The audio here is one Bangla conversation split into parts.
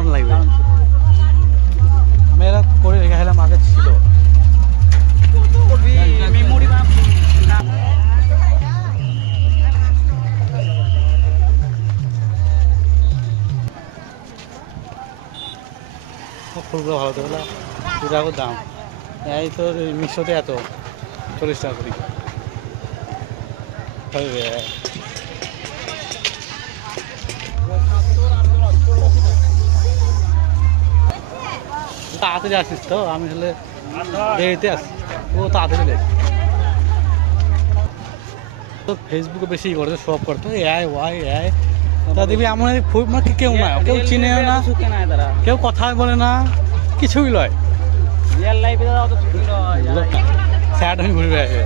দারুণ লাগবে। আমি এরা করে রেখে গেলাম, আগে ছিল মেমোরি। ফুলগুলো ভালো তো বলা 2 টাকা দাম, এই তো মিশোতে এত 40 টাকা করি। তাড়াতাড়ি আসিস তো, আমি হলে দেরিতে আসি, ও তাড়াতাড়ি দেখ। তো ফেসবুকে বেশি করতো, সব করতো এআই ওয়াই এআই, তা দেখবি এমন খুব মানে কেউ না, কেউ চিনে না, কেউ কথাই বলে না, কিছুই নয়। রিয়েল লাইফে স্যাড হয়ে ঘুরবে আসে।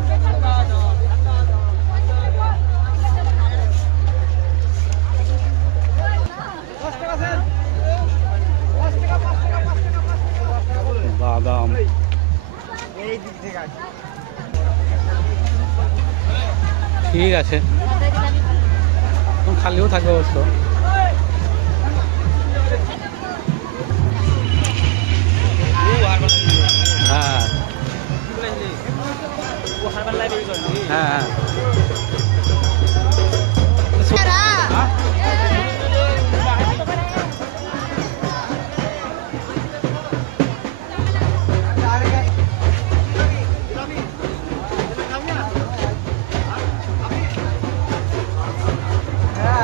বাদাম ঠিক আছে, খালিও থাকবে অবশ্য। হ্যাঁ হ্যাঁ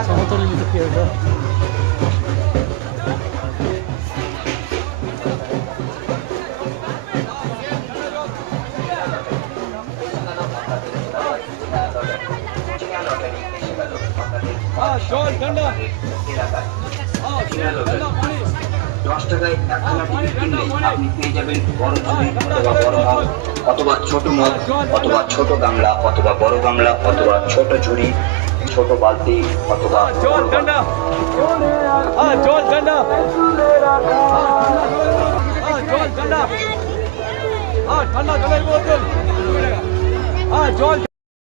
সমতল কি হতো। দশ টাকায় একখানা টিকিট কিনলে আপনি পেয়ে যাবেন বড় ঝুড়ি অথবা বড় মগ অথবা ছোট মগ অথবা ছোট গামলা অথবা বড় গামলা অথবা ছোট ঝুড়ি, ছোট বালতি অথবা ঠান্ডা জলের বোতল।